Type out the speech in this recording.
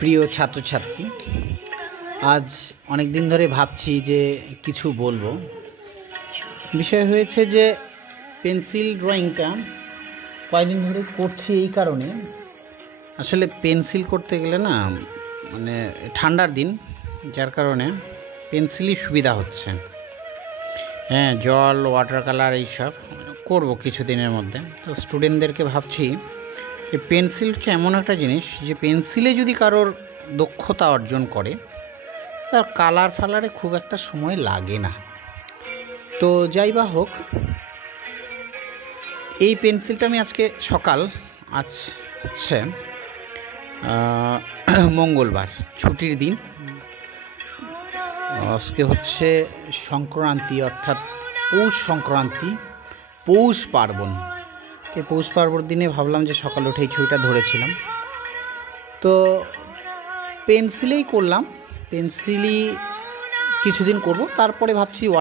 প্রিয় ছাত্রছাত্রী, আজ অনেক দিন ধরে ভাবছি যে কিছু বলবো। বিষয় হয়েছে যে পেন্সিল ড্রয়িংটা কয়েকদিন ধরে করছি এই কারণে, আসলে পেন্সিল করতে গেলে না মানে ঠান্ডার দিন, যার কারণে পেন্সিলই সুবিধা হচ্ছে। হ্যাঁ, জল, ওয়াটার কালার এইসব করবো কিছুদিনের মধ্যে। তো স্টুডেন্টদেরকে ভাবছি যে পেন্সিল হচ্ছে এমন একটা জিনিস যে পেন্সিলে যদি কারোর দক্ষতা অর্জন করে তার কালার ফালারে খুব একটা সময় লাগে না। তো যাই বা হোক, এই পেন্সিলটা আমি আজ হচ্ছে মঙ্গলবার, ছুটির দিন। আজকে হচ্ছে সংক্রান্তি, অর্থাৎ পৌষ সংক্রান্তি, পৌষ পার্বণ। এই পৌষ পার্বণ দিনে ভাবলাম যে সকাল উঠে এই ছবিটা ধরেছিলাম, তো পেন্সিলেই করলাম। পেন্সিলই কিছুদিন করব, তারপরে ভাবছি